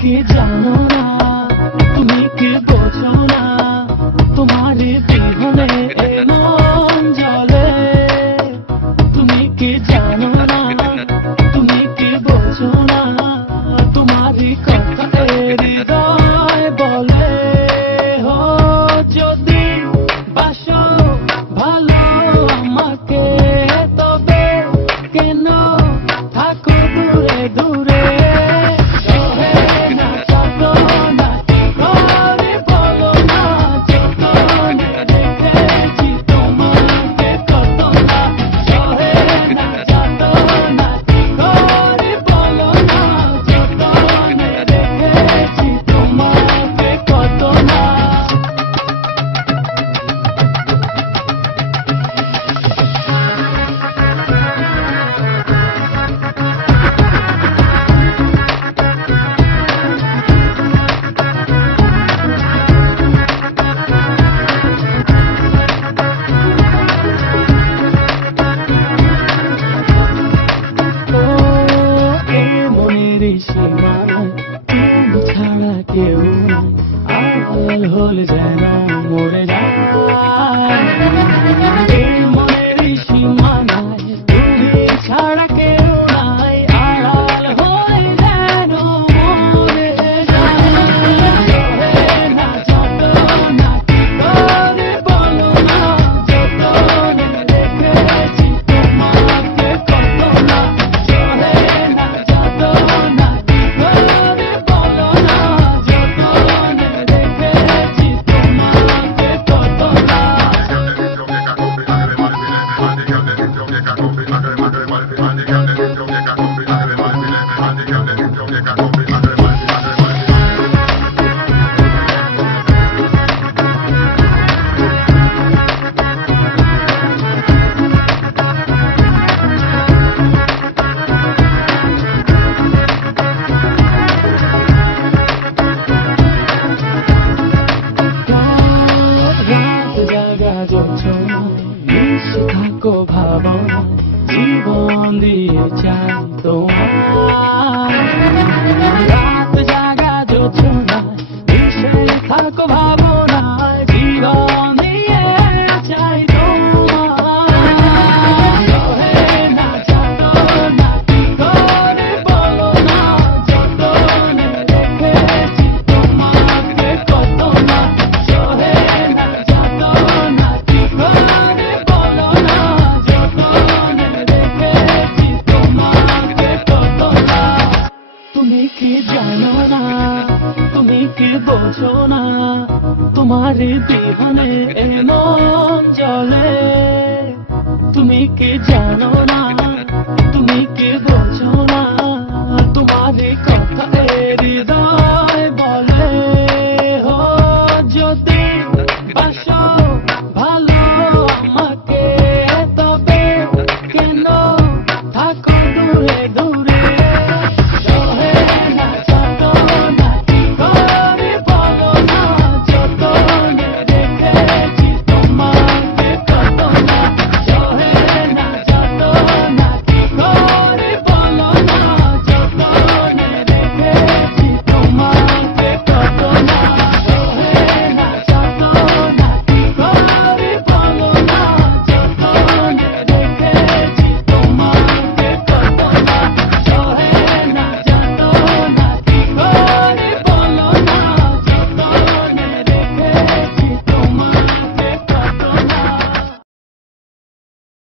কি জানো না, তুমি কি বোঝো না, তোমার বিহনে এ মন জ্বলে। তুমি কি জানো না, তুমি কি বোঝো না, তোমার কথা হৃদয় বলে। হো যদি বাসো ভালো আমাকে, তবে কেন থাকো দূরে দূরে। তুমি ছাড়া কেউ আড়াল হলে যেন মরে যায়। মনের সীমানায় তুমি ছাড়া কেউ নাই, আড়াল হয়ে যেন মরে যায়। না যত না কি করে বলো না, যত রেখেছি তোমাকে কত না। না যত না কি করে বলো না, যত রেখেছি তোমাকে কত না। থাকো ভাবনা, জীবন দিয়ে চাই তোমার। রাত জাগা যোজনা, মিশে থাকো ভাবনা, জীবন দিয়ে চাই তোমার। না যত না কি করে বলো না, যত রেখেছি তোমাকে কত না। না যত না কি করে বলো না, যত রেখেছি তোমাকে কত না। তুমি কি জানো না, তুমি কি বোঝো না, তোমার বিহনে এ মন জ্বলে। তুমি কি জানো না,